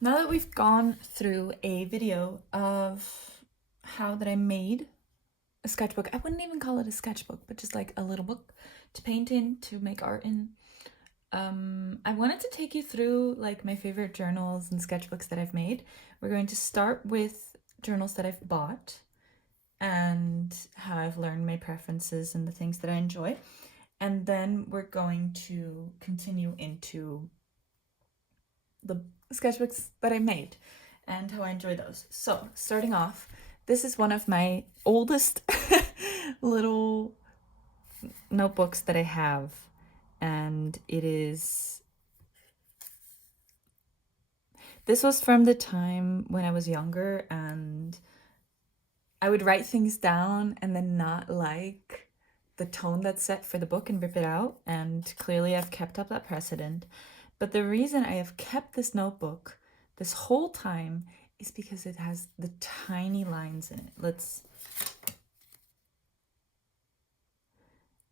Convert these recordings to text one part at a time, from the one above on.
Now that we've gone through a video of how that I made a sketchbook, I wouldn't even call it a sketchbook, but just like a little book to paint in, to make art in. I wanted to take you through like my favorite journals and sketchbooks that I've made. We're going to start with journals that I've bought and how I've learned my preferences and the things that I enjoy. And then we're going to continue into the sketchbooks that I made and how I enjoy those. So, starting off, this is one of my oldest little notebooks that I have, and this was from the time when I was younger, and I would write things down and then not like the tone that's set for the book and rip it out, and clearly I've kept up that precedent. But the reason I have kept this notebook this whole time is because it has the tiny lines in it.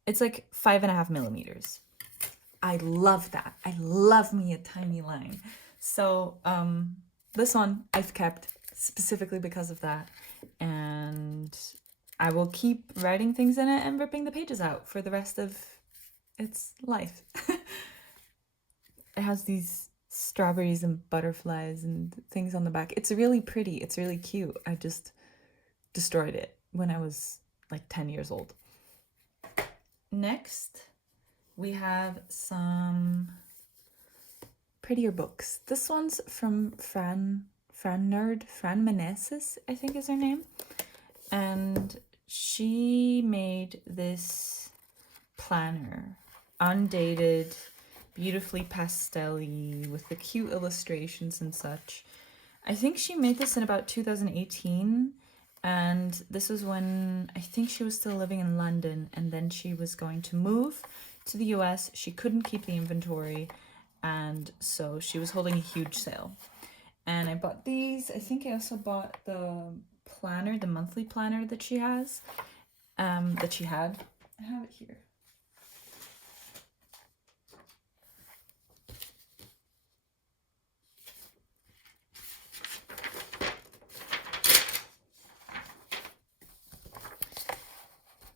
It's like 5.5 millimeters. I love that. I love me a tiny line. So this one I've kept specifically because of that. And I will keep writing things in it and ripping the pages out for the rest of its life. It has these strawberries and butterflies and things on the back. It's really pretty. It's really cute. I just destroyed it when I was like 10 years old. Next, we have some prettier books. This one's from Fran Meneses, I think is her name. And she made this planner, undated, beautifully pastel-y, with the cute illustrations and such. I think she made this in about 2018, and this was when I think she was still living in London, and then she was going to move to the US. She couldn't keep the inventory, and so she was holding a huge sale. And I bought these. I think I also bought the planner, the monthly planner that she has, that she had. I have it here.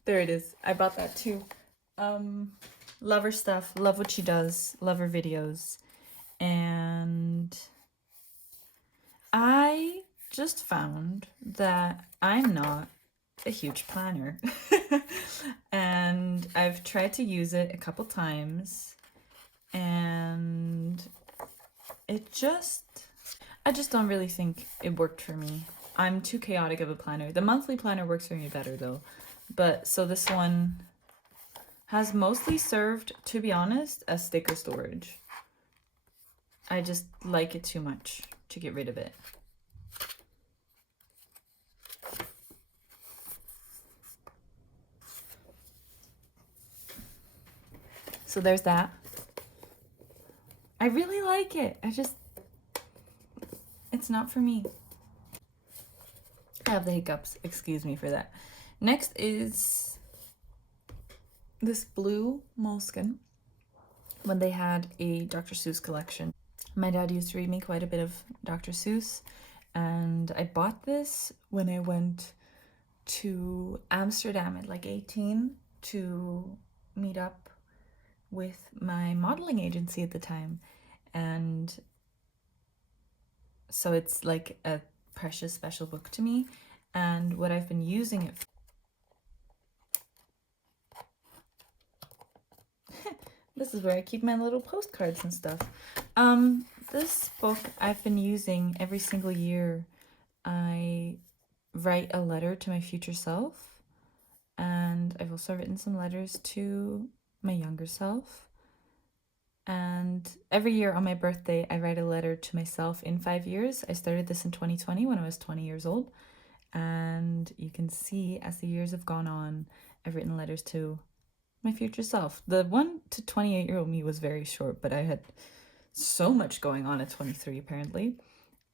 There it is. I bought that too. Love her stuff, love what she does, love her videos. And I just found that I'm not a huge planner. And I've tried to use it a couple times, and I just don't really think it worked for me. I'm too chaotic of a planner. The monthly planner works for me better though. But so this one has mostly served, to be honest, as sticker storage. I just like it too much to get rid of it. So there's that. I really like it. It's not for me. I have the hiccups. Excuse me for that. Next is this blue moleskin when they had a Dr. Seuss collection. My dad used to read me quite a bit of Dr. Seuss, and I bought this when I went to Amsterdam at like 18 to meet up with my modeling agency at the time. And so it's like a precious special book to me, and what I've been using it for. This is where I keep my little postcards and stuff. This book I've been using every single year. I write a letter to my future self, and I've also written some letters to my younger self. And every year on my birthday, I write a letter to myself in 5 years. I started this in 2020 when I was 20 years old. And you can see as the years have gone on, I've written letters to my future self. The one to 28-year-old me was very short, but I had so much going on at 23 apparently.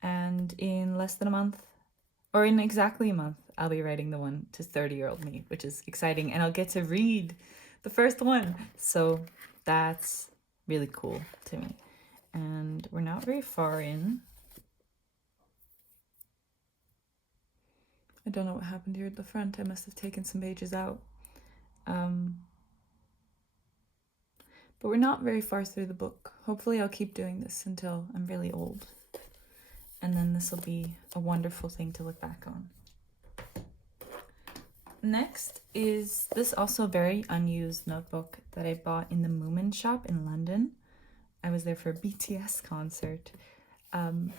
And in less than a month, or in exactly a month, I'll be writing the one to 30-year-old me, which is exciting, and I'll get to read the first one. So that's really cool to me. And we're not very far in. I don't know what happened here at the front. I must have taken some pages out. But we're not very far through the book. Hopefully I'll keep doing this until I'm really old. And then this will be a wonderful thing to look back on. Next is this also very unused notebook that I bought in the Moomin shop in London. I was there for a BTS concert.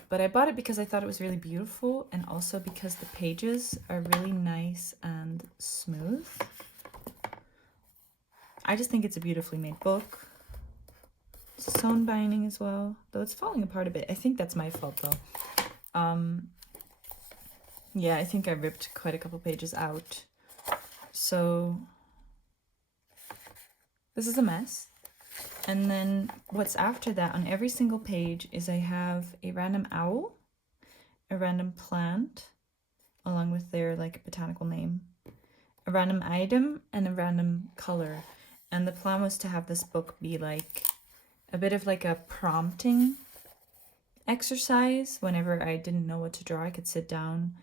But I bought it because I thought it was really beautiful and also because the pages are really nice and smooth. I just think it's a beautifully made book. It's a sewn binding as well, though it's falling apart a bit. I think that's my fault though. Yeah, I think I ripped quite a couple pages out. So this is a mess. And then what's after that on every single page is I have a random owl, a random plant, along with their like botanical name, a random item, and a random color. And the plan was to have this book be like a bit of like a prompting exercise. Whenever I didn't know what to draw, I could sit down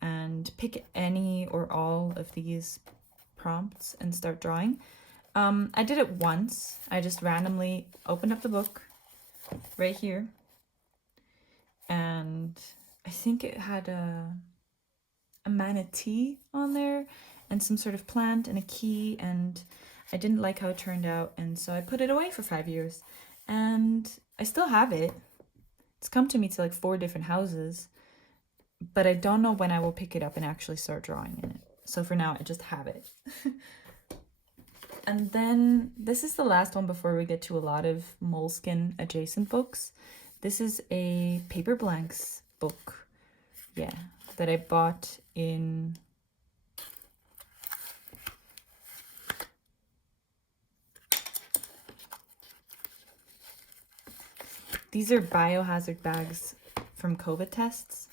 and pick any or all of these prompts and start drawing. I did it once. I just randomly opened up the book right here, and I think it had a manatee on there and some sort of plant and a key, and I didn't like how it turned out, and so I put it away for 5 years, and I still have it. It's come to me to like 4 different houses, but I don't know when I will pick it up and actually start drawing in it. So for now, I just have it. And then this is the last one before we get to a lot of Moleskine adjacent books. This is a paper blanks book, yeah, that I bought in these are biohazard bags from COVID tests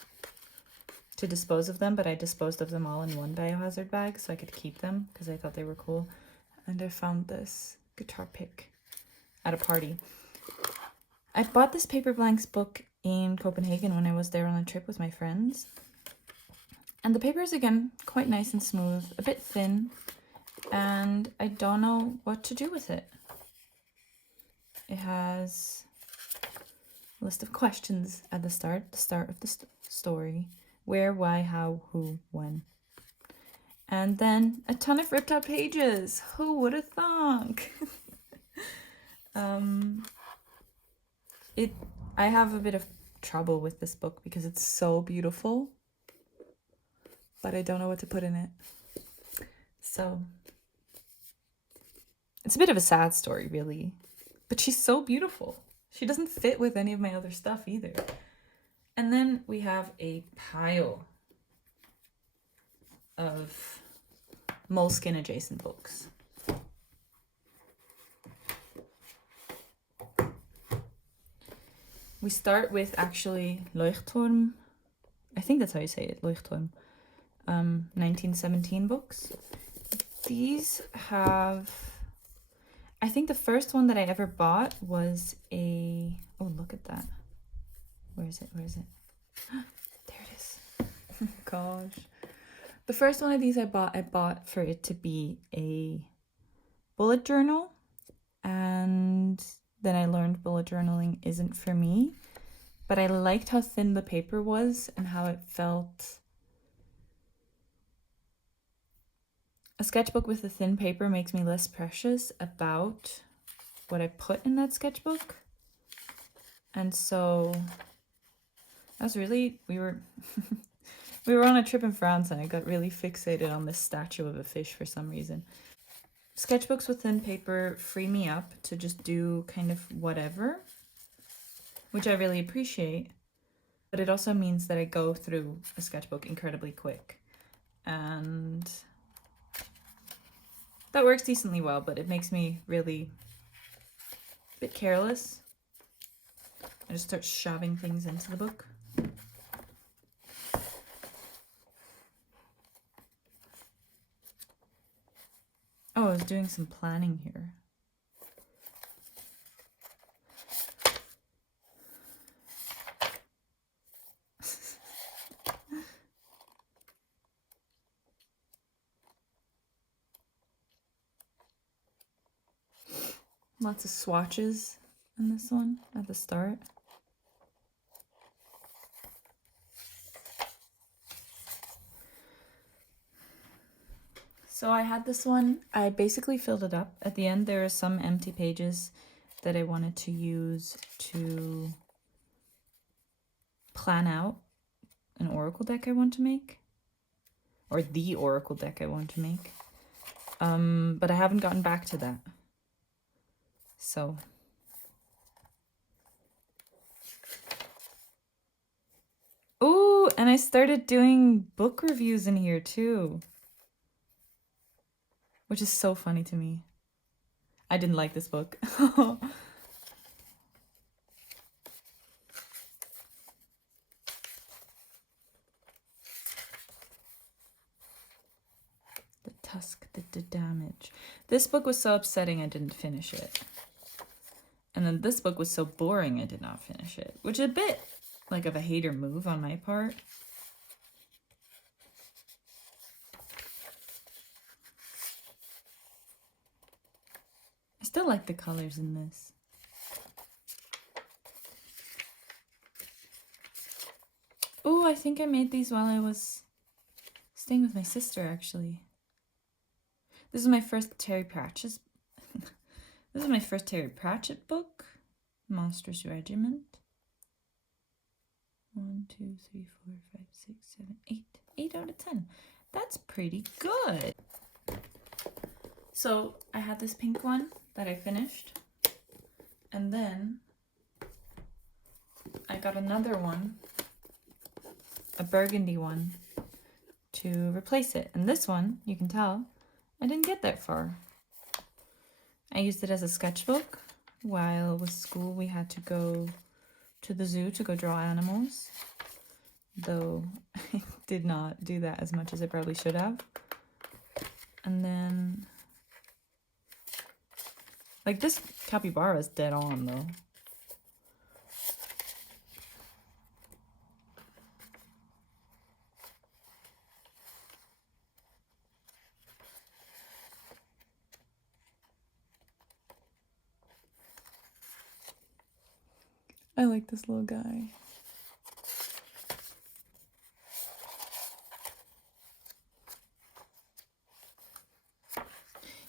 to dispose of them, but I disposed of them all in one biohazard bag so I could keep them because I thought they were cool. And I found this guitar pick at a party. I bought this paper blanks book in Copenhagen when I was there on a trip with my friends. And the paper is, again, quite nice and smooth, a bit thin, and I don't know what to do with it. It has a list of questions at the start of the story. Where, why, how, who, when. And then a ton of ripped out pages. Who would have thunk? I have a bit of trouble with this book because it's so beautiful, but I don't know what to put in it. So it's a bit of a sad story, really, but she's so beautiful. She doesn't fit with any of my other stuff either. And then we have a pile of Moleskine adjacent books. We start with actually Leuchtturm. I think that's how you say it, Leuchtturm. 1917 books. These have, I think the first one that I ever bought was a, oh, look at that. Where is it? There it is. Gosh. The first one of these I bought for it to be a bullet journal, and then I learned bullet journaling isn't for me, but I liked how thin the paper was and how it felt. A sketchbook with a thin paper makes me less precious about what I put in that sketchbook. And so I was really, we were on a trip in France and I got really fixated on this statue of a fish for some reason. Sketchbooks with thin paper free me up to just do kind of whatever, which I really appreciate. But it also means that I go through a sketchbook incredibly quick. And that works decently well, but it makes me really a bit careless. I just start shoving things into the book. Oh, I was doing some planning here. Lots of swatches in this one at the start. So I had this one, I basically filled it up. At the end there are some empty pages that I wanted to use to plan out an oracle deck I want to make. Or the oracle deck I want to make. But I haven't gotten back to that. So. Ooh, and I started doing book reviews in here too. Which is so funny to me. I didn't like this book. The tusk did the damage. This book was so upsetting I didn't finish it. And then this book was so boring I did not finish it. Which is a bit like of a hater move on my part. I still like the colors in this. Oh, I think I made these while I was staying with my sister, actually. This is my first Terry Pratchett. This is my first Terry Pratchett book. Monsters Regiment. 1, 2, 3, 4, 5, 6, 7, 8. 8 out of 10. That's pretty good. So I had this pink one that I finished. And then I got another one, a burgundy one, to replace it. And this one, you can tell, I didn't get that far. I used it as a sketchbook. While with school we had to go to the zoo to go draw animals. Though I did not do that as much as I probably should have. And then, like, this capybara is dead on though. I like this little guy.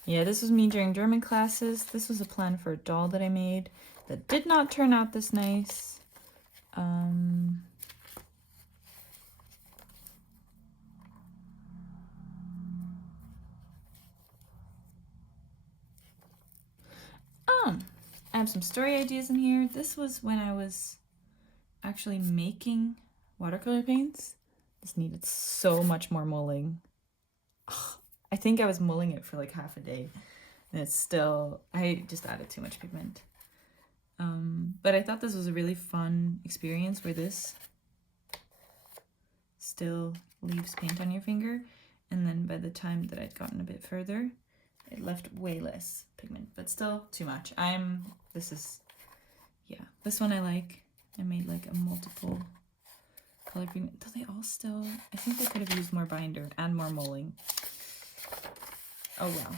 Yeah, this was me during German classes. This was a plan for a doll that I made that did not turn out this nice. I have some story ideas in here. This was when I was actually making watercolor paints. This needed so much more mulling. I think I was mulling it for like half a day. And it's still, I just added too much pigment. But I thought this was a really fun experience where this still leaves paint on your finger. And then by the time that I'd gotten a bit further, it left way less pigment, but still too much. This one I like. I made like a multiple color pigment. Though they all still, I think they could have used more binder and more mulling. Oh well.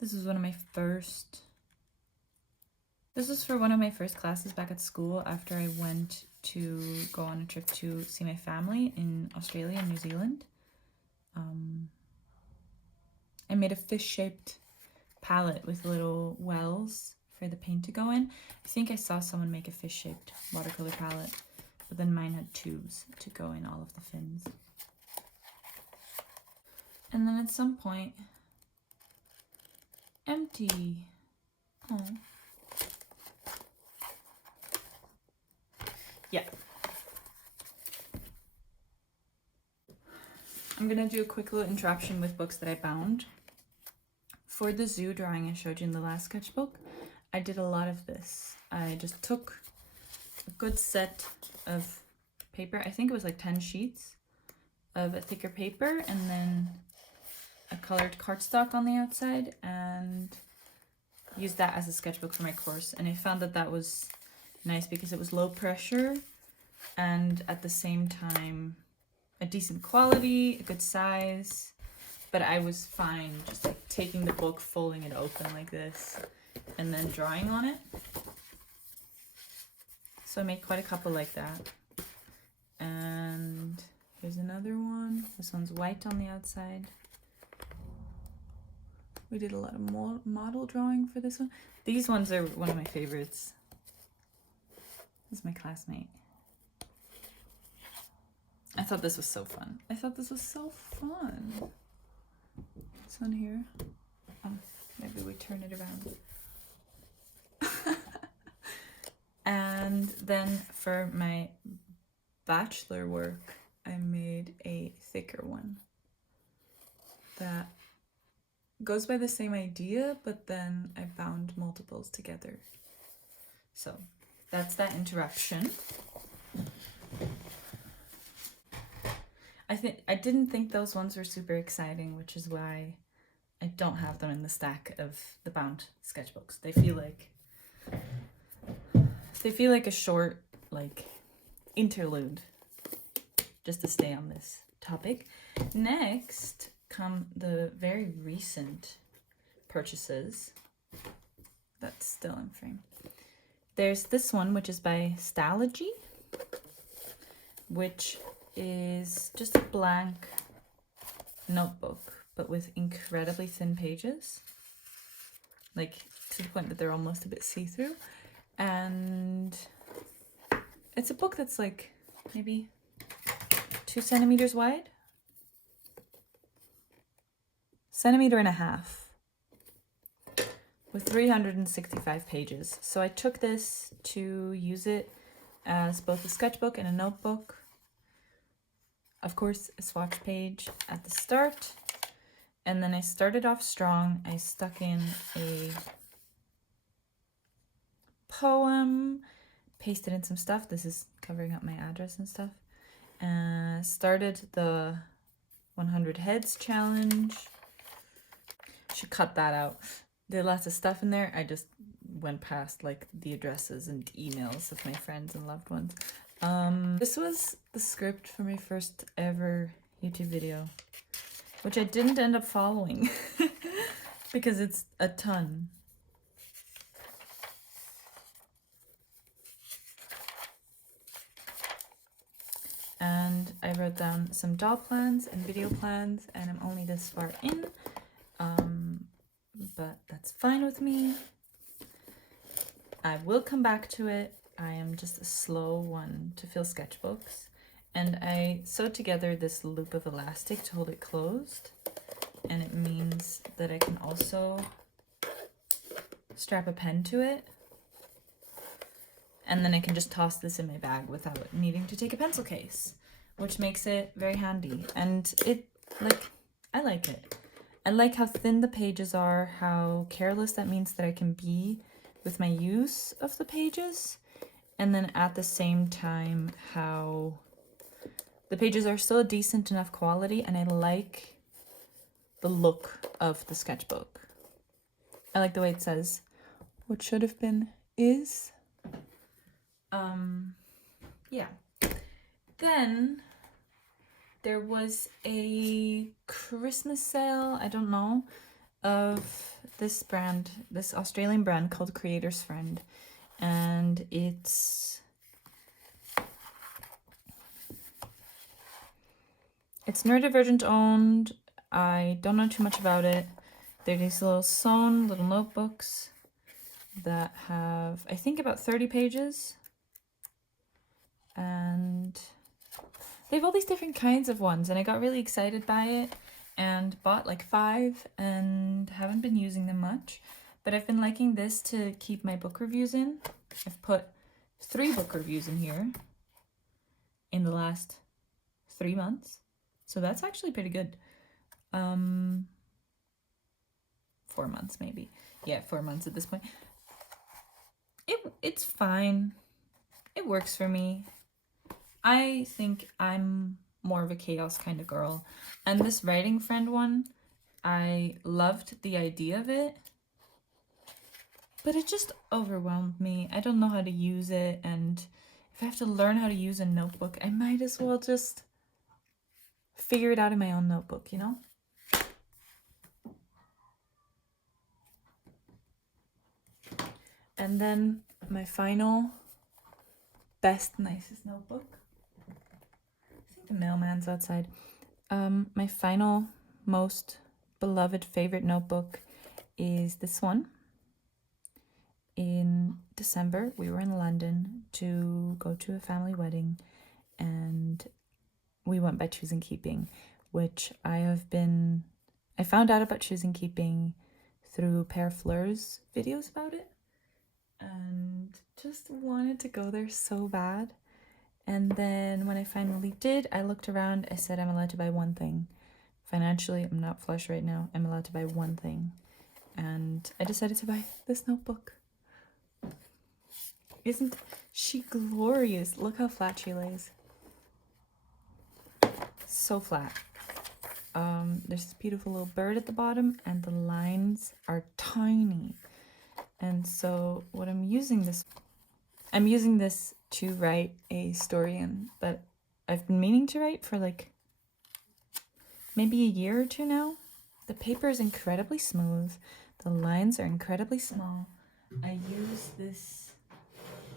This was for one of my first classes back at school after I went to go on a trip to see my family in Australia and New Zealand. I made a fish-shaped palette with little wells for the paint to go in. I think I saw someone make a fish-shaped watercolor palette, but then mine had tubes to go in all of the fins. And then at some point, empty. Oh. Yeah. I'm gonna do a quick little interruption with books that I bound. For the zoo drawing I showed you in the last sketchbook, I did a lot of this. I just took a good set of paper, I think it was like 10 sheets of a thicker paper, and then a colored cardstock on the outside, and used that as a sketchbook for my course. And I found that that was nice because it was low pressure and at the same time a decent quality, a good size, but I was fine just like taking the book, folding it open like this, and then drawing on it. So I made quite a couple like that. And here's another one. This one's white on the outside. We did a lot of model drawing for this one. These ones are one of my favorites. This is my classmate. I thought this was so fun. This one here. Maybe we turn it around. And then for my bachelor work, I made a thicker one that goes by the same idea, but then I bound multiples together. So that's that interruption. I didn't think those ones were super exciting, which is why I don't have them in the stack of the bound sketchbooks. They feel like a short, like, interlude, just to stay on this topic. Next come the very recent purchases. That's still in frame. There's this one, which is by Stalogy, which is just a blank notebook, but with incredibly thin pages, like to the point that they're almost a bit see-through. And it's a book that's like maybe 2 centimeters wide, 1.5 centimeters, with 365 pages. So I took this to use it as both a sketchbook and a notebook. Of course, a swatch page at the start. And then I started off strong. I stuck in a poem, pasted in some stuff. This is covering up my address and stuff. Started the 100 heads challenge. Should cut that out. Did lots of stuff in there. I just went past like the addresses and emails of my friends and loved ones. This was the script for my first ever YouTube video, which I didn't end up following because it's a ton. And I wrote down some doll plans and video plans, and I'm only this far in, but that's fine with me. I will come back to it. I am just a slow one to fill sketchbooks. And I sewed together this loop of elastic to hold it closed. And it means that I can also strap a pen to it. And then I can just toss this in my bag without needing to take a pencil case, which makes it very handy. And I like it. I like how thin the pages are, how careless that means that I can be with my use of the pages. And then at the same time, how the pages are still a decent enough quality, and I like the look of the sketchbook. I like the way it says, what should have been is. Yeah. Then there was a Christmas sale, I don't know, of this brand, this Australian brand called Creator's Friend. And it's neurodivergent owned. I don't know too much about it. They're these little sewn little notebooks that have, I think, about 30 pages. And they have all these different kinds of ones, and I got really excited by it and bought like 5 and haven't been using them much. But I've been liking this to keep my book reviews in. I've put 3 book reviews in here in the last 3 months. So that's actually pretty good. 4 months maybe. Yeah, 4 months at this point. It's fine. It works for me. I think I'm more of a chaos kind of girl. And this writing friend one, I loved the idea of it, but it just overwhelmed me. I don't know how to use it, and if I have to learn how to use a notebook, I might as well just figure it out in my own notebook, you know? And then my final, best, nicest notebook. I think the mailman's outside. My final, most beloved, favorite notebook is this one. In December, we were in London to go to a family wedding, and we went by Choosing Keeping, which I found out about Choosing Keeping through Père Fleur's videos about it, and just wanted to go there so bad. And then when I finally did, I looked around, I said I'm allowed to buy one thing. Financially, I'm not flush right now, I'm allowed to buy one thing. And I decided to buy this notebook. Isn't she glorious? Look how flat she lays. So flat. There's this beautiful little bird at the bottom, and the lines are tiny. And so what I'm using this to write a story in that I've been meaning to write for like maybe a year or two now. The paper is incredibly smooth. The lines are incredibly small. I use this.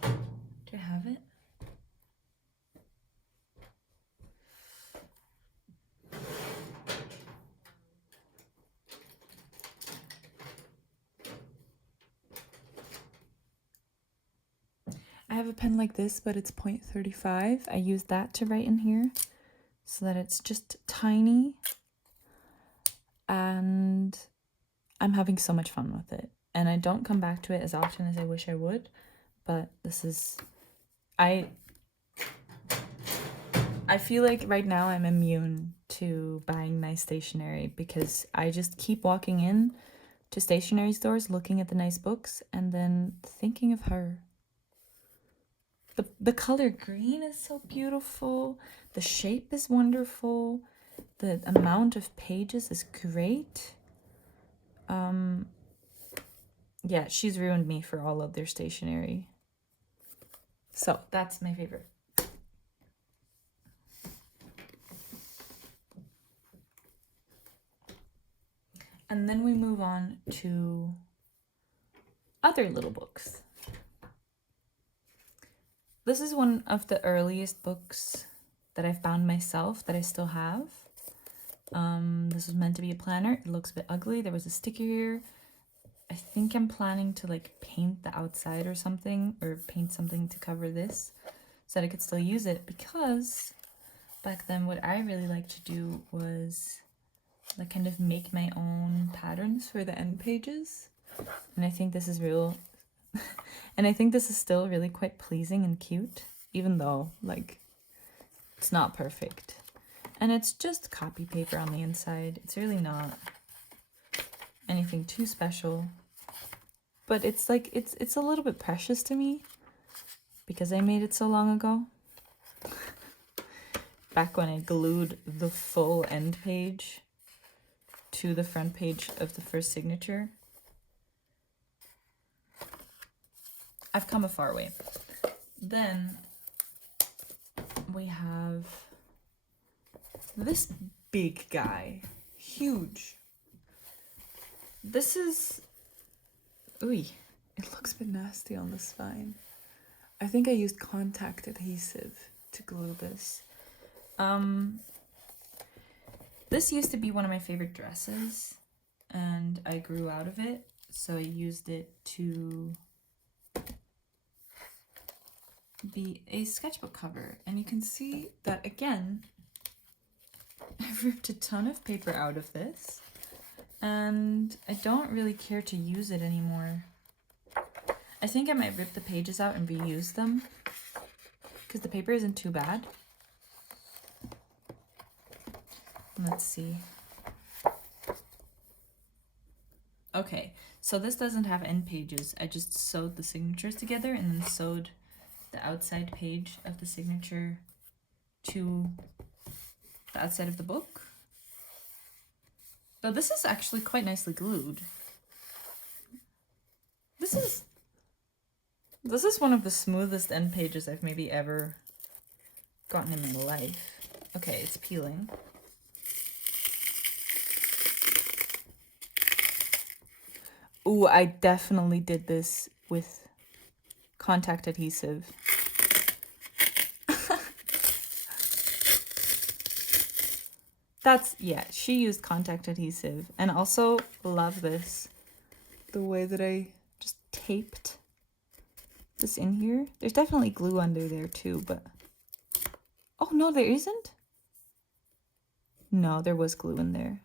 Do I have it? I have a pen like this, but it's 0.35. I use that to write in here so that it's just tiny. And I'm having so much fun with it. And I don't come back to it as often as I wish I would, but this is... I feel like right now I'm immune to buying nice stationery because I just keep walking in to stationery stores, looking at the nice books, and then thinking of her. The color green is so beautiful. The shape is wonderful. The amount of pages is great. Yeah, she's ruined me for all of their stationery. So that's my favorite. And then we move on to other little books. This is one of the earliest books that I've bound myself that I still have. This was meant to be a planner. It looks a bit ugly. There was a sticker here. I think I'm planning to like paint the outside or something, or paint something to cover this so that I could still use it, because back then what I really liked to do was like kind of make my own patterns for the end pages. And I think this is real and I think this is still really quite pleasing and cute, even though like it's not perfect. And it's just copy paper on the inside. It's really not anything too special. But it's like it's a little bit precious to me because I made it so long ago. Back when I glued the full end page to the front page of the first signature. I've come a far way. Then we have this big guy, huge. This is, ooh, it looks a bit nasty on the spine. I think I used contact adhesive to glue this. This used to be one of my favorite dresses, and I grew out of it, so I used it to be a sketchbook cover. And you can see that again, I've ripped a ton of paper out of this, and I don't really care to use it anymore. I think I might rip the pages out and reuse them because the paper isn't too bad. Let's see. Okay, so this doesn't have end pages. I just sewed the signatures together and then sewed the outside page of the signature to the outside of the book. But this is actually quite nicely glued. This is one of the smoothest end pages I've maybe ever gotten in my life. Okay, it's peeling. Ooh, I definitely did this with contact adhesive. Yeah, she used contact adhesive. And also, love this. The way that I just taped this in here. There's definitely glue under there too, but... Oh, no, there isn't? No, there was glue in there.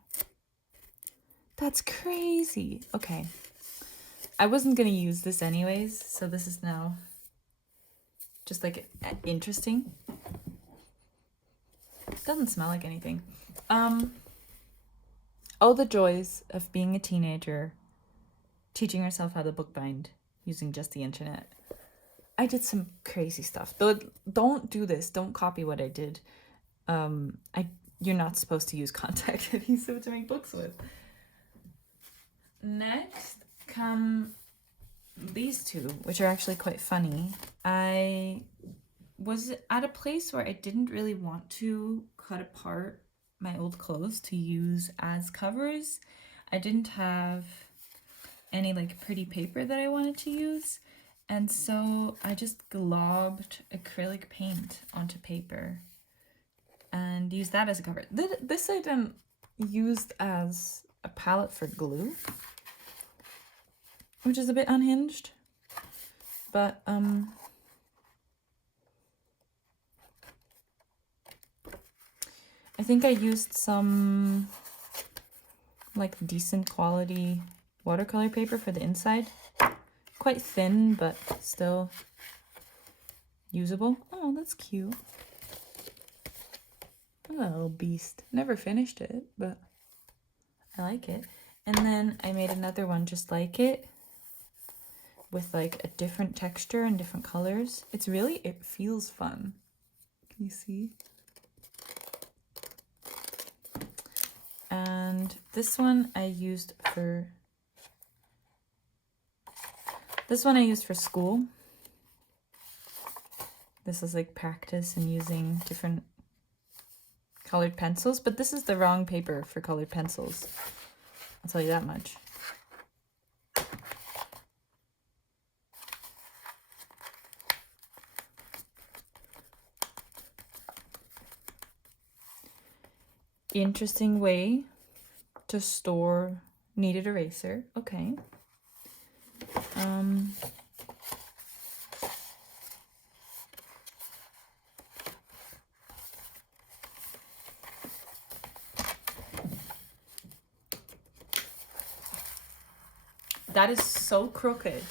That's crazy. Okay. I wasn't gonna use this anyways, so this is now just like interesting. Doesn't smell like anything. Oh, the joys of being a teenager, teaching yourself how to bookbind using just the internet. I did some crazy stuff. Though, don't do this. Don't copy what I did. You're not supposed to use contact adhesive to make books with. Next come these two, which are actually quite funny. I was at a place where I didn't really want to cut apart my old clothes to use as covers. I didn't have any like pretty paper that I wanted to use, and so I just globbed acrylic paint onto paper and used that as a cover. This I then used as a palette for glue, which is a bit unhinged, but I think I used some like decent quality watercolor paper for the inside. Quite thin, but still usable. Oh, that's cute. A little beast. Never finished it, but I like it. And then I made another one just like it with like a different texture and different colors. It feels fun. Can you see? And this one I used for school. This is like practice and using different colored pencils, but this is the wrong paper for colored pencils. I'll tell you that much. Interesting way to store kneaded eraser. Okay. That is so crooked.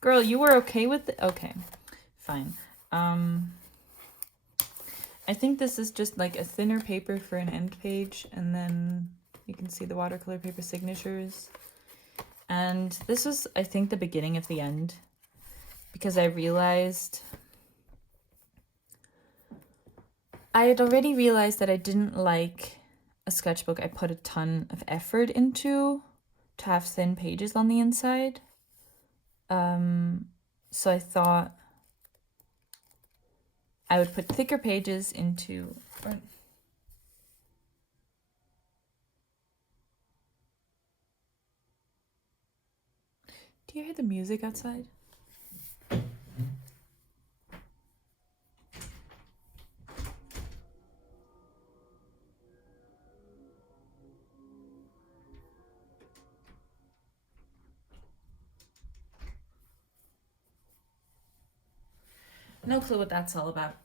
Girl, you were okay with it? Okay, fine. I think this is just like a thinner paper for an end page, and then you can see the watercolor paper signatures. And this was, I think, the beginning of the end, because I had already realized that I didn't like a sketchbook I put a ton of effort into to have thin pages on the inside. So I thought I would put thicker pages into... Do you hear the music outside? No clue what that's all about.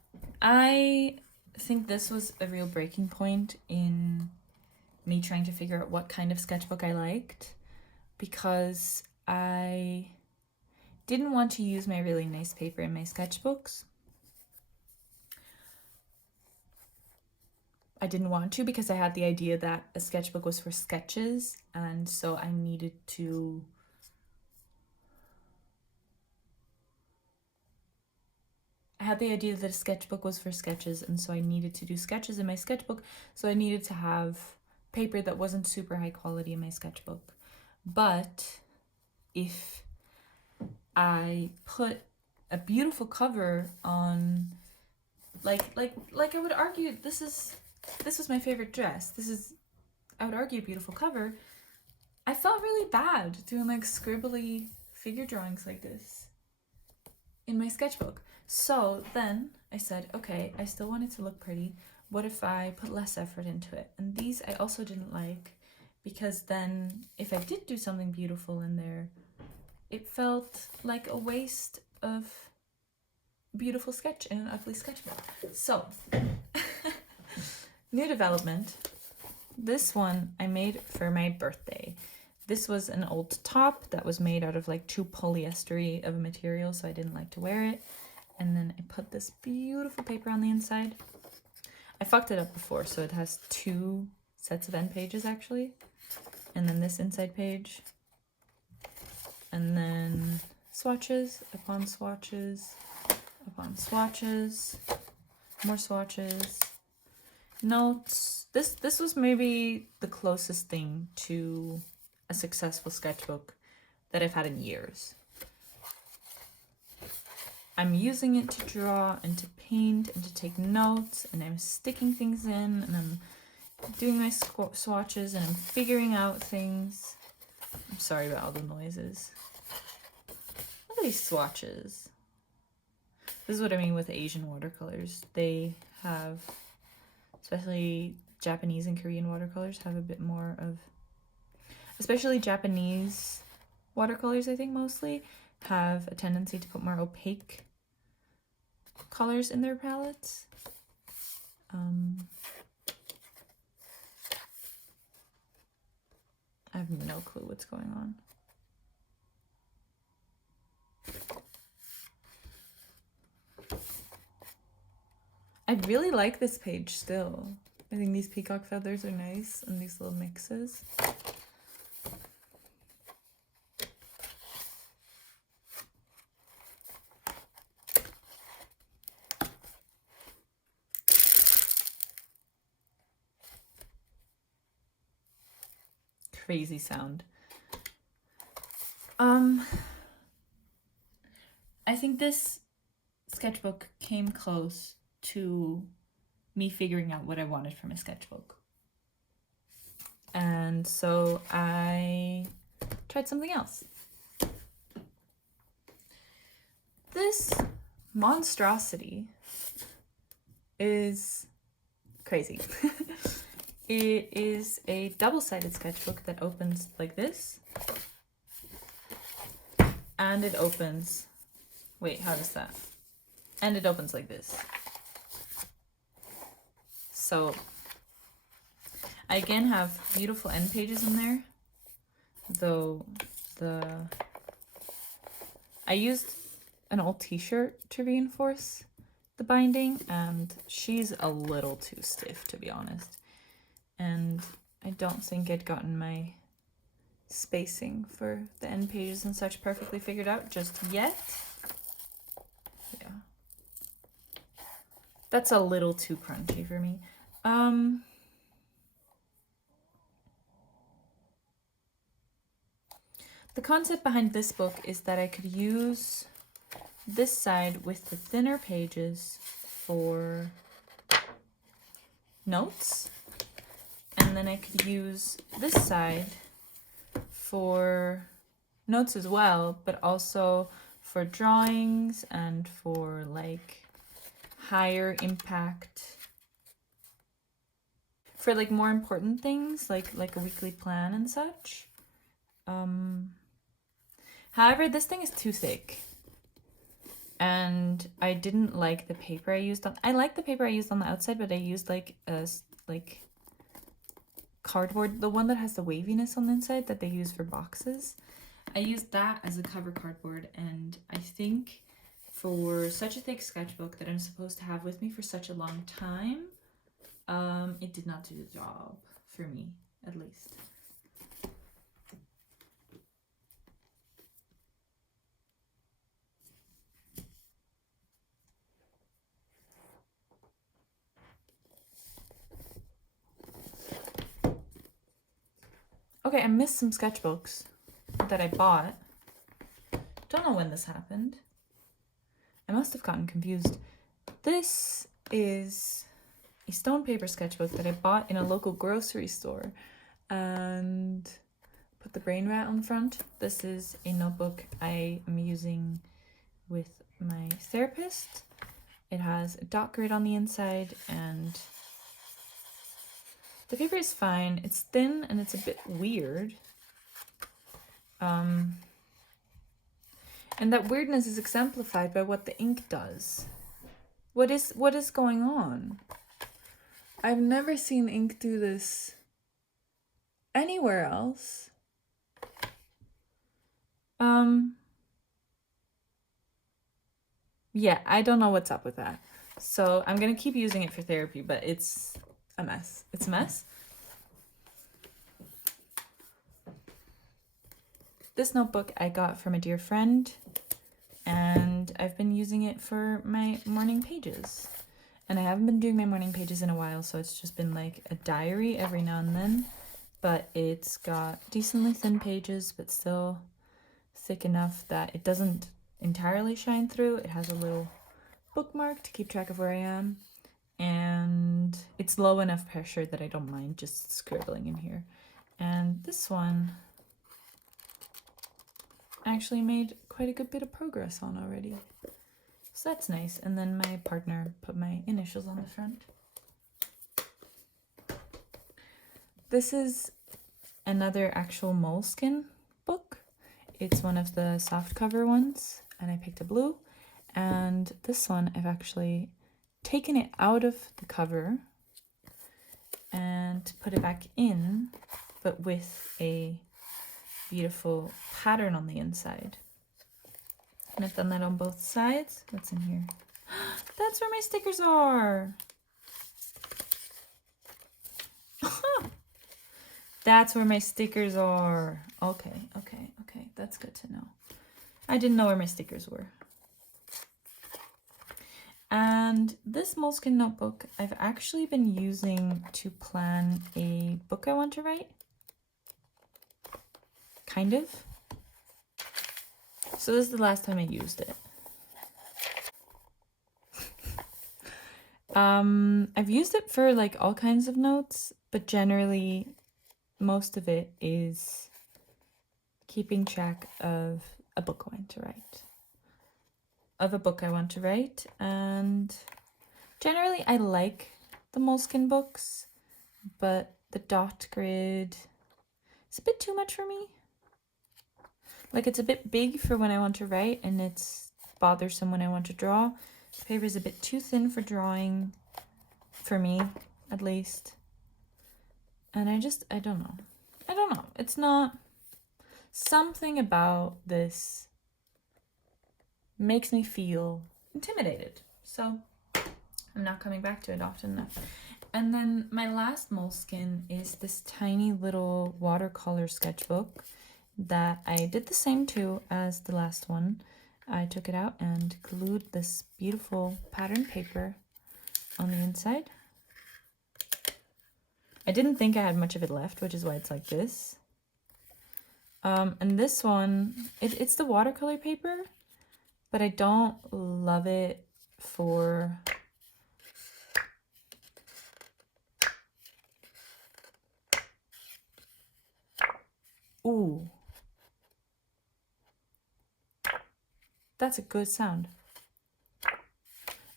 I think this was a real breaking point in me trying to figure out what kind of sketchbook I liked, because I didn't want to use my really nice paper in my sketchbooks. I didn't want to because I had the idea that a sketchbook was for sketches, and so I needed to... I had the idea that a sketchbook was for sketches, and so I needed to do sketches in my sketchbook, so I needed to have paper that wasn't super high quality in my sketchbook. But if I put a beautiful cover on, like I would argue this was my favorite dress. I would argue a beautiful cover. I felt really bad doing like scribbly figure drawings like this in my sketchbook. So then I said, okay, I still want it to look pretty. What if I put less effort into it? And these I also didn't like, because then if I did do something beautiful in there, it felt like a waste of beautiful sketch in an ugly sketchbook. So, new development. This one I made for my birthday. This was an old top that was made out of like too polyestery of a material, so I didn't like to wear it. And then I put this beautiful paper on the inside. I fucked it up before, so it has 2 sets of end pages actually. And then this inside page. And then swatches upon swatches upon swatches, more swatches, notes. This was maybe the closest thing to a successful sketchbook that I've had in years. I'm using it to draw and to paint and to take notes, and I'm sticking things in, and I'm doing my swatches, and I'm figuring out things. I'm sorry about all the noises. Look at these swatches. This is what I mean with Asian watercolors. They have, especially Japanese and Korean watercolors, have a bit more of, especially Japanese watercolors, I think mostly, have a tendency to put more opaque colors in their palettes. I have no clue what's going on. I really like this page still. I think these peacock feathers are nice, and these little mixes. Crazy sound. I think this sketchbook came close to me figuring out what I wanted from a sketchbook. And so I tried something else. This monstrosity is crazy. It is a double-sided sketchbook that opens like this. And it opens, wait, how does that? And it opens like this. So I again have beautiful end pages in there, though I used an old t-shirt to reinforce the binding, and she's a little too stiff, to be honest. And I don't think I'd gotten my spacing for the end pages and such perfectly figured out just yet. Yeah. That's a little too crunchy for me. The concept behind this book is that I could use this side with the thinner pages for notes, and then I could use this side for notes as well, but also for drawings and for like higher impact, for like more important things like a weekly plan and such. However, this thing is too thick, and I didn't like the paper I used on. I like the paper I used on the outside, but I used like a cardboard, the one that has the waviness on the inside that they use for boxes. I used that as a cover cardboard, and I think for such a thick sketchbook that I'm supposed to have with me for such a long time, it did not do the job for me, at least. Okay, I missed some sketchbooks that I bought. Don't know when this happened. I must have gotten confused. This is a stone paper sketchbook that I bought in a local grocery store, and put the brain rat on front. This is a notebook I am using with my therapist. It has a dot grid on the inside, and the paper is fine. It's thin and it's a bit weird. And that weirdness is exemplified by what the ink does. What is going on? I've never seen ink do this anywhere else. Yeah, I don't know what's up with that. So I'm gonna keep using it for therapy, but it's a mess. It's a mess. This notebook I got from a dear friend, and I've been using it for my morning pages. And I haven't been doing my morning pages in a while, so it's just been like a diary every now and then. But it's got decently thin pages, but still thick enough that it doesn't entirely shine through. It has a little bookmark to keep track of where I am, and it's low enough pressure that I don't mind just scribbling in here. And this one I actually made quite a good bit of progress on already, so that's nice. And then my partner put my initials on the front. This is another actual moleskin book. It's one of the soft cover ones, and I picked a blue. And this one, I've actually taken it out of the cover and put it back in, but with a beautiful pattern on the inside. And I've done that on both sides. What's in here? That's where my stickers are. That's where my stickers are. Okay. That's good to know. I didn't know where my stickers were. And this moleskin notebook I've actually been using to plan a book I want to write. Kind of. So this is the last time I used it. I've used it for like all kinds of notes, but generally most of it is keeping track of a book I want to write. And generally I like the moleskin books, but the dot grid is a bit too much for me. Like, it's a bit big for when I want to write, and it's bothersome when I want to draw. The paper is a bit too thin for drawing, for me, at least. And I don't know. It's not... Something about this makes me feel intimidated. So I'm not coming back to it often enough. And then my last moleskin is this tiny little watercolor sketchbook that I did the same to as the last one. I took it out and glued this beautiful pattern paper on the inside. I didn't think I had much of it left, which is why it's like this. And this one, it's the watercolor paper, but I don't love it for... Ooh. That's a good sound.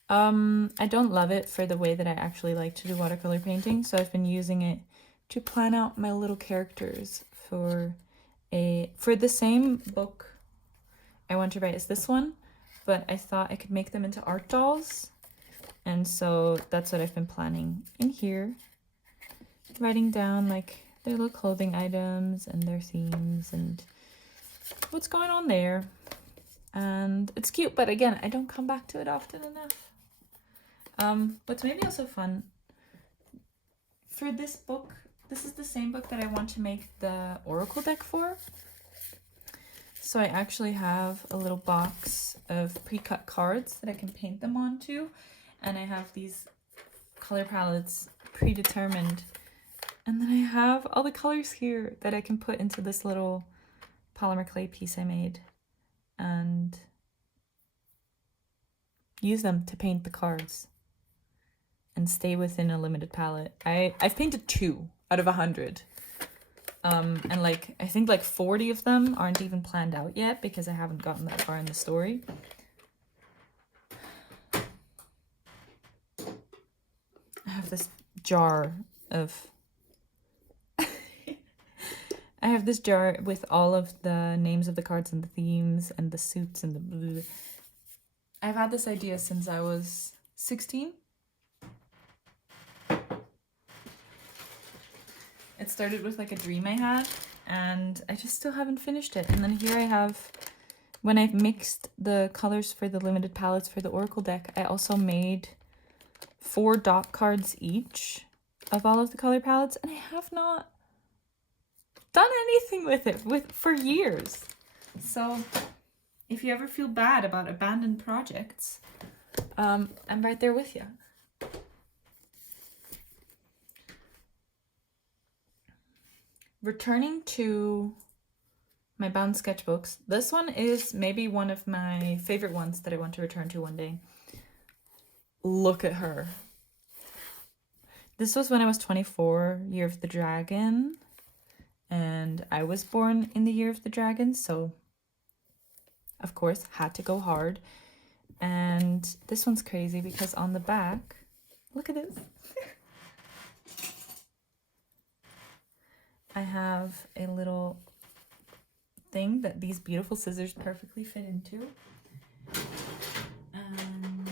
I don't love it for the way that I actually like to do watercolor painting, so I've been using it to plan out my little characters for the same book I want to write as this one, but I thought I could make them into art dolls, and so that's what I've been planning in here, writing down like their little clothing items and their themes and what's going on there. And it's cute, but again, I don't come back to it often enough. What's maybe also fun, for this book, this is the same book that I want to make the oracle deck for. So I actually have a little box of pre-cut cards that I can paint them onto, and I have these color palettes predetermined. And then I have all the colors here that I can put into this little polymer clay piece I made and use them to paint the cards and stay within a limited palette. I've painted 2 out of 100. And like, I think like 40 of them aren't even planned out yet because I haven't gotten that far in the story. I have this jar of I have this jar with all of the names of the cards and the themes and the suits and the blue. I've had this idea since I was 16. It started with like a dream I had, and I just still haven't finished it. And then here I have, when I've mixed the colors for the limited palettes for the Oracle deck, I also made 4 dot cards each of all of the color palettes, and I have not done anything with it for years. So if you ever feel bad about abandoned projects, I'm right there with you. Returning to my bound sketchbooks. This one is maybe one of my favorite ones that I want to return to one day. Look at her. This was when I was 24, Year of the Dragon, and I was born in the Year of the Dragon, so of course had to go hard. And this one's crazy because on the back, look at this. I have a little thing that these beautiful scissors perfectly fit into. And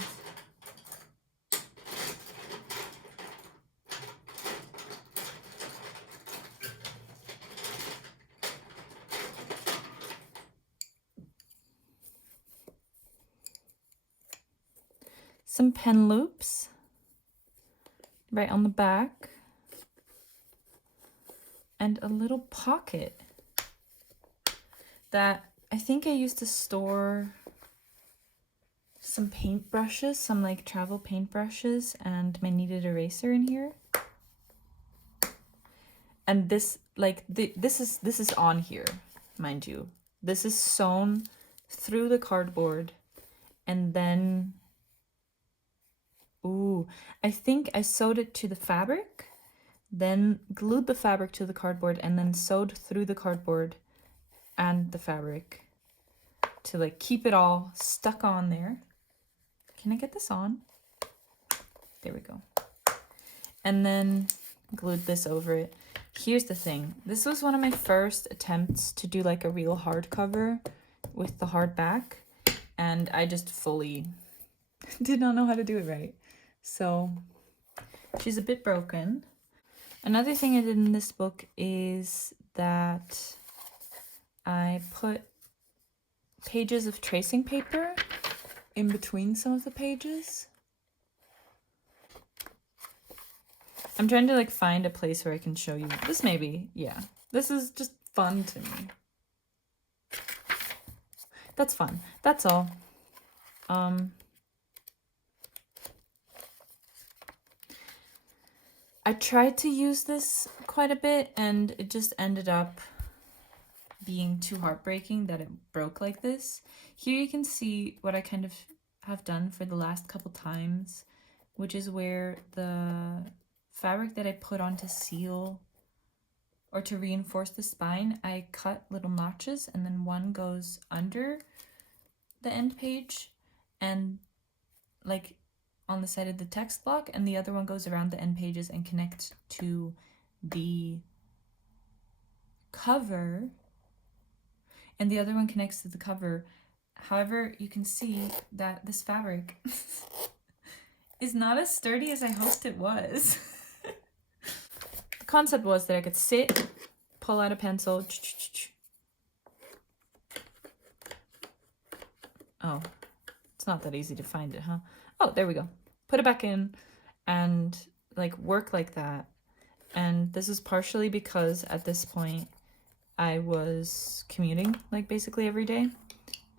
some pen loops right on the back. And a little pocket that I think I used to store some paintbrushes, some like travel paintbrushes and my kneaded eraser in here. And this, like, this is on here, mind you. This is sewn through the cardboard, and then, ooh, I think I sewed it to the fabric, then glued the fabric to the cardboard, and then sewed through the cardboard and the fabric to like keep it all stuck on there. Can I get this on? There we go. And then glued this over it. Here's the thing. This was one of my first attempts to do like a real hardcover with the hard back, and I just fully did not know how to do it right. So she's a bit broken. Another thing I did in this book is that I put pages of tracing paper in between some of the pages. I'm trying to like find a place where I can show you this. Maybe, yeah. This is just fun to me. That's fun. That's all. I tried to use this quite a bit, and it just ended up being too heartbreaking that it broke like this. Here you can see what I kind of have done for the last couple times, which is where the fabric that I put on to seal or to reinforce the spine, I cut little notches, and then one goes under the end page and like on the side of the text block, and the other one goes around the end pages and connects to the cover, and the other one connects to the cover. However, you can see that this fabric is not as sturdy as I hoped it was. The concept was that I could sit, pull out a pencil. Oh, it's not that easy to find it, huh? Oh, there we go. Put it back in and like work like that. And this is partially because at this point I was commuting like basically every day.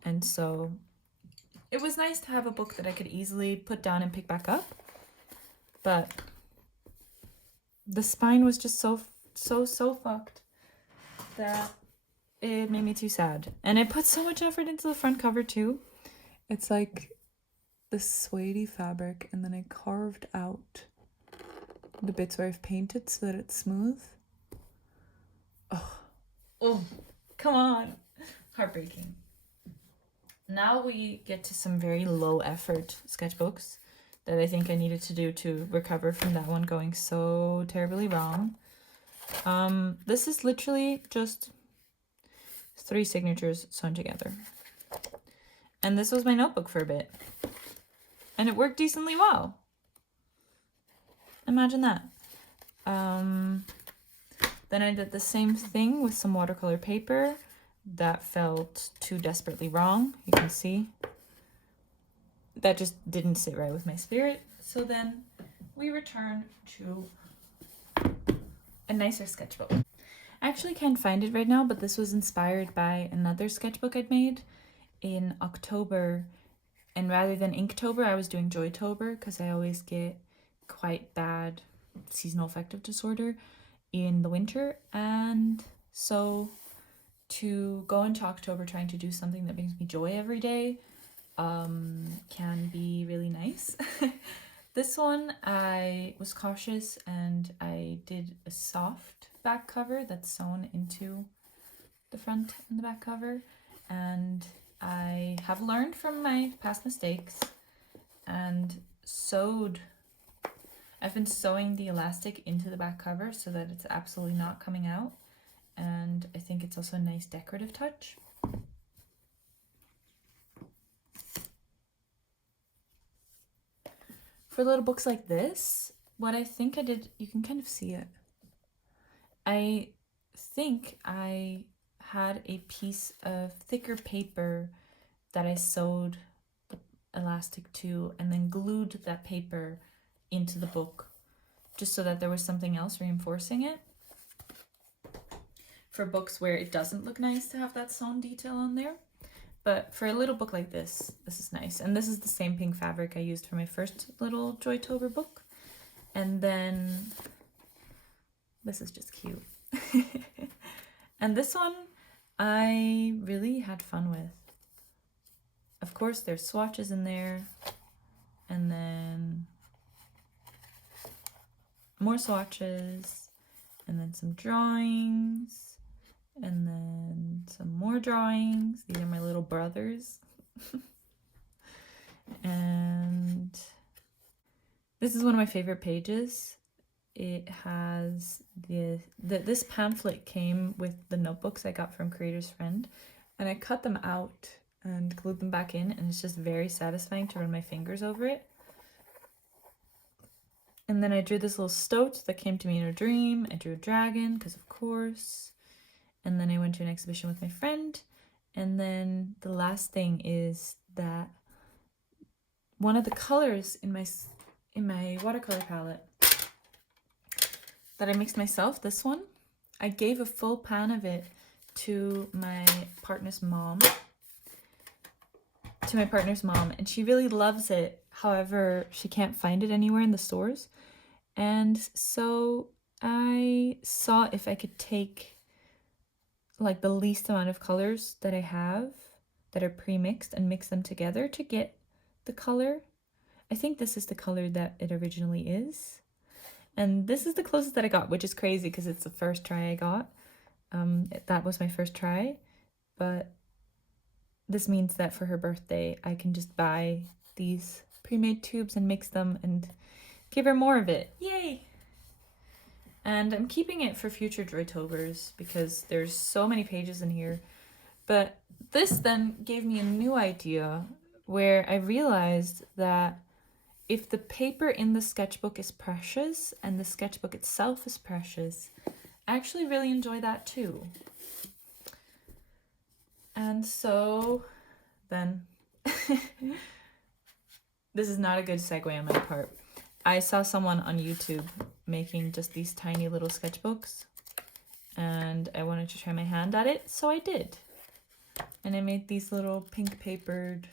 And so it was nice to have a book that I could easily put down and pick back up. But the spine was just so fucked that it made me too sad. And I put so much effort into the front cover too. It's like this suede fabric, and then I carved out the bits where I've painted so that it's smooth. Oh, Oh, come on. Heartbreaking. Now we get to some very low effort sketchbooks that I think I needed to do to recover from that one going so terribly wrong. This is literally just 3 signatures sewn together. And this was my notebook for a bit. And it worked decently well. Imagine that. Then I did the same thing with some watercolor paper. That felt too desperately wrong. You can see. That just didn't sit right with my spirit. So then we returned to a nicer sketchbook. I actually can't find it right now, but this was inspired by another sketchbook I'd made in October. And rather than Inktober, I was doing Joytober because I always get quite bad seasonal affective disorder in the winter. And so to go into October trying to do something that brings me joy every day can be really nice. This one, I was cautious and I did a soft back cover that's sewn into the front and the back cover. And I have learned from my past mistakes and I've been sewing the elastic into the back cover so that it's absolutely not coming out. And I think it's also a nice decorative touch. For little books like this, what I think I did, you can kind of see it. I think I had a piece of thicker paper that I sewed the elastic to and then glued that paper into the book just so that there was something else reinforcing it. For books where it doesn't look nice to have that sewn detail on there. But for a little book like this is nice. And this is the same pink fabric I used for my first little Joytober book. And then this is just cute. And this one I really had fun with. Of course, there's swatches in there. And then more swatches. And then some drawings. And then some more drawings. These are my little brothers. And this is one of my favorite pages. It has this pamphlet came with the notebooks I got from Creator's Friend, and I cut them out and glued them back in, and it's just very satisfying to run my fingers over it. And then I drew this little stoat that came to me in a dream. I drew a dragon, because of course. And then I went to an exhibition with my friend. And then the last thing is that one of the colors in my watercolor palette that I mixed myself, this one, I gave a full pan of it to my partner's mom. And she really loves it. However, she can't find it anywhere in the stores. And so I saw if I could take like the least amount of colors that I have that are pre-mixed and mix them together to get the color. I think this is the color that it originally is. And this is the closest that I got, which is crazy because it's the first try I got. That was my first try. But this means that for her birthday, I can just buy these pre-made tubes and mix them and give her more of it. Yay! And I'm keeping it for future Joytobers because there's so many pages in here. But this then gave me a new idea where I realized that if the paper in the sketchbook is precious and the sketchbook itself is precious, I actually really enjoy that too. And so then, this is not a good segue on my part. I saw someone on YouTube making just these tiny little sketchbooks and I wanted to try my hand at it, so I did. And I made these little pink papered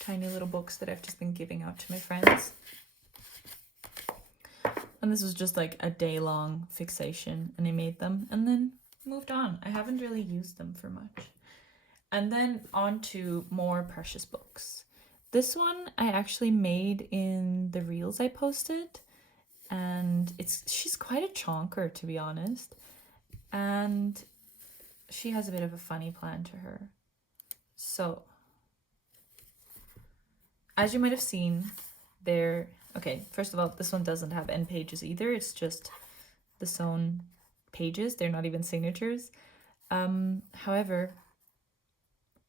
tiny little books that I've just been giving out to my friends. And this was just like a day-long fixation, and I made them and then moved on. I haven't really used them for much. And then on to more precious books. This one I actually made in the reels I posted, and she's quite a chonker, to be honest. and she has a bit of a funny plan to her. So, as you might have seen, there... Okay, first of all, this one doesn't have end pages either. It's just the sewn pages. They're not even signatures. However,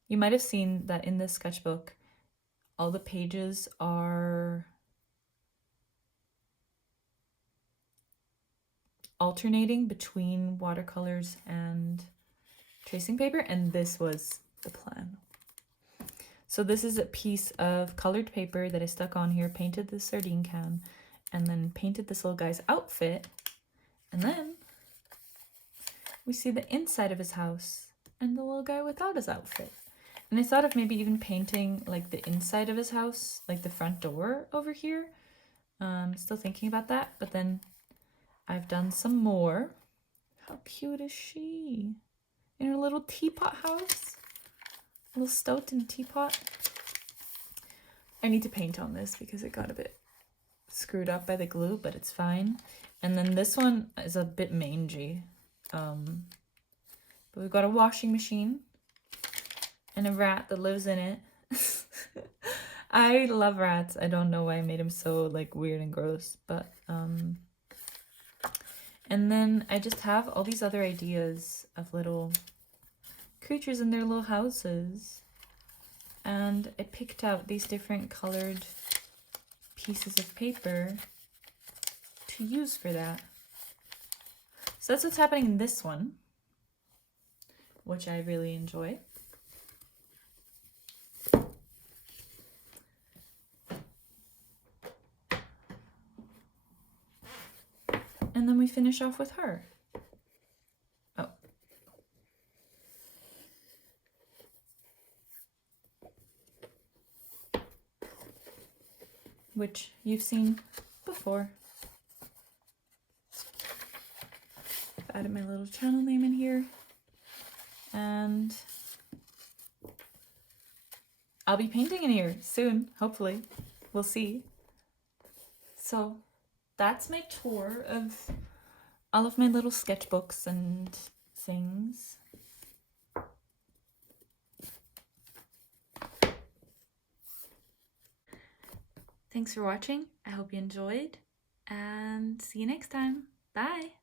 you might have seen that in this sketchbook, all the pages are alternating between watercolors and tracing paper, and this was the plan. So this is a piece of colored paper that I stuck on here, painted the sardine can, and then painted this little guy's outfit, and then we see the inside of his house and the little guy without his outfit. And I thought of maybe even painting like the inside of his house, like the front door over here. Still thinking about that, but then I've done some more. How cute is she? In her little teapot house. A little Stoughton teapot. I need to paint on this because it got a bit screwed up by the glue, but it's fine. And then this one is a bit mangy. But we've got a washing machine and a rat that lives in it. I love rats. I don't know why I made him so like weird and gross, but and then I just have all these other ideas of little creatures in their little houses. And I picked out these different colored pieces of paper to use for that. So that's what's happening in this one, which I really enjoy. And then we finish off with her. Oh. Which you've seen before. I've added my little channel name in here. And I'll be painting in here soon, hopefully. We'll see. So that's my tour of all of my little sketchbooks and things. Thanks for watching. I hope you enjoyed, and see you next time. Bye!